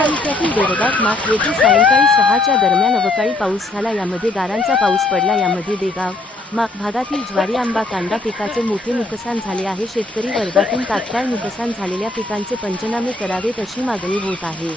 तालुक्यातील देवगाव माख येथे सायंकाळी 6च्या दरम्यान अवकाळी पाऊस झाला। यामध्ये गारांचा पाऊस पडला। यामध्ये देगाव माख भागातील ज्वारी आंबा कांदा पिकाचे मोठे नुकसान झाले आहे। शेतकरी वर्गातून तात्काळ नुकसान झालेल्या पिकांचे पंचनामे करावेत अशी मागणी होत आहे।